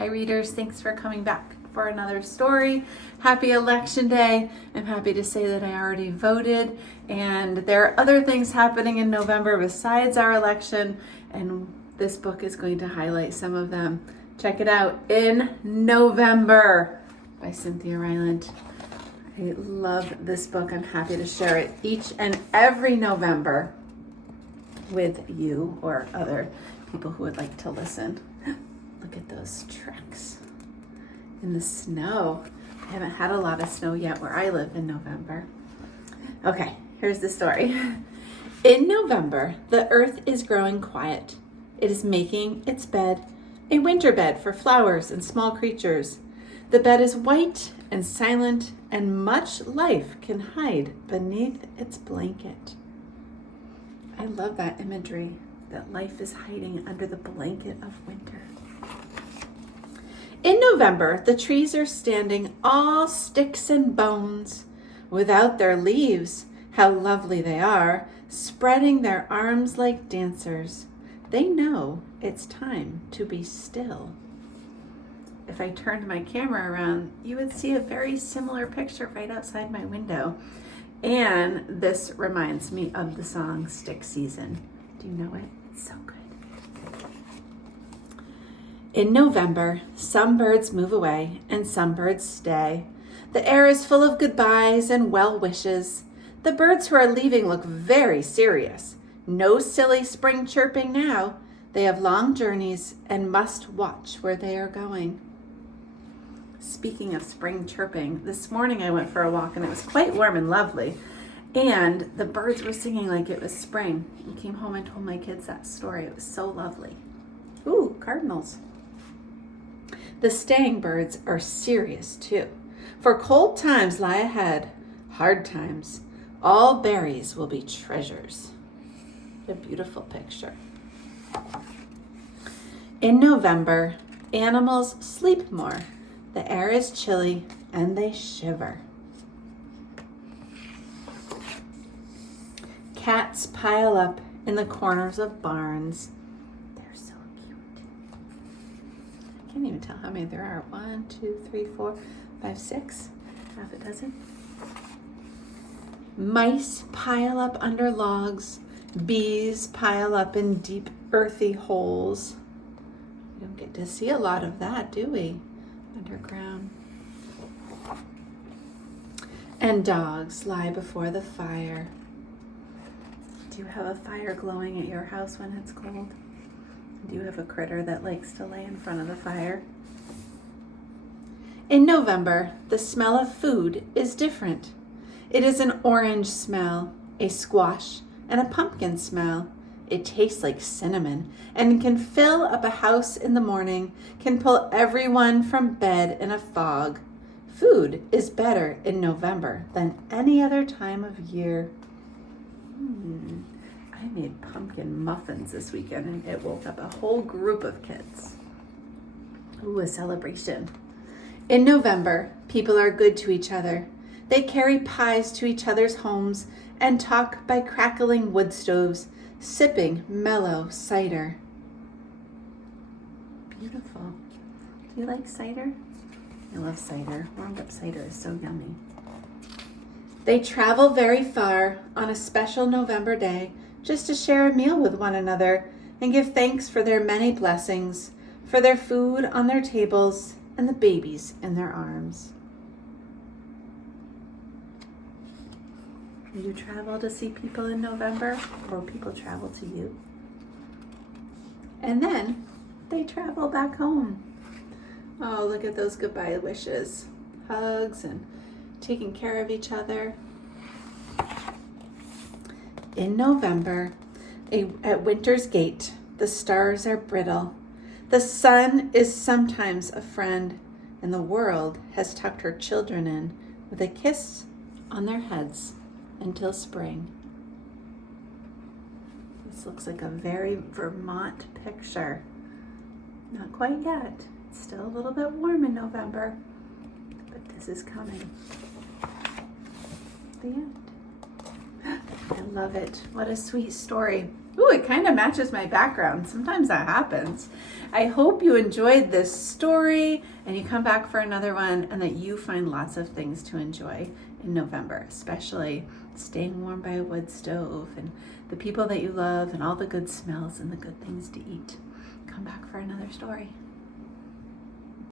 Hi readers, thanks for coming back for another story. Happy election day. I'm happy to say that I already voted, and there are other things happening in November besides our election, and this book is going to highlight some of them. Check it out, In November by Cynthia Rylant. I love this book. I'm happy to share it each and every November with you or other people who would like to listen. Look at those tracks in the snow. I haven't had a lot of snow yet where I live in November. Okay, here's the story. In November, the earth is growing quiet. It is making its bed, a winter bed for flowers and small creatures. The bed is white and silent, and much life can hide beneath its blanket. I love that imagery, that life is hiding under the blanket of winter. In November, the trees are standing all sticks and bones. Without their leaves, how lovely they are, spreading their arms like dancers. They know it's time to be still. If I turned my camera around, you would see a very similar picture right outside my window. And this reminds me of the song Stick Season. Do you know it? It's so good. In November, some birds move away and some birds stay. The air is full of goodbyes and well wishes. The birds who are leaving look very serious. No silly spring chirping now. They have long journeys and must watch where they are going. Speaking of spring chirping, this morning I went for a walk and it was quite warm and lovely. And the birds were singing like it was spring. I came home and told my kids that story. It was so lovely. Ooh, cardinals. The staying birds are serious too. For cold times lie ahead, hard times. All berries will be treasures. A beautiful picture. In November, animals sleep more. The air is chilly and they shiver. Cats pile up in the corners of barns. They're so cute. I can't even tell how many there are. 1, 2, 3, 4, 5, 6. Half a dozen. Mice pile up under logs. Bees pile up in deep earthy holes. We don't get to see a lot of that, do we? Underground. And dogs lie before the fire. Do you have a fire glowing at your house when it's cold? Do you have a critter that likes to lay in front of the fire? In November, the smell of food is different. It is an orange smell, a squash, and a pumpkin smell. It tastes like cinnamon and can fill up a house in the morning, can pull everyone from bed in a fog. Food is better in November than any other time of year. I made pumpkin muffins this weekend and it woke up a whole group of kids. Ooh, a celebration. In November, people are good to each other. They carry pies to each other's homes and talk by crackling wood stoves, sipping mellow cider. Beautiful. Do you like cider? I love cider. Warmed up cider is so yummy. They travel very far on a special November day just to share a meal with one another and give thanks for their many blessings, for their food on their tables and the babies in their arms. Do you travel to see people in November, or people travel to you? And then they travel back home. Oh, look at those goodbye wishes. Hugs and taking care of each other. In November, at winter's gate, the stars are brittle. The sun is sometimes a friend, and the world has tucked her children in with a kiss on their heads until spring. This looks like a very Vermont picture. Not quite yet. It's still a little bit warm in November, but this is coming. The end. I love it. What a sweet story. Ooh, it kind of matches my background. Sometimes that happens. I hope you enjoyed this story and you come back for another one, and that you find lots of things to enjoy in November, especially staying warm by a wood stove and the people that you love and all the good smells and the good things to eat. Come back for another story.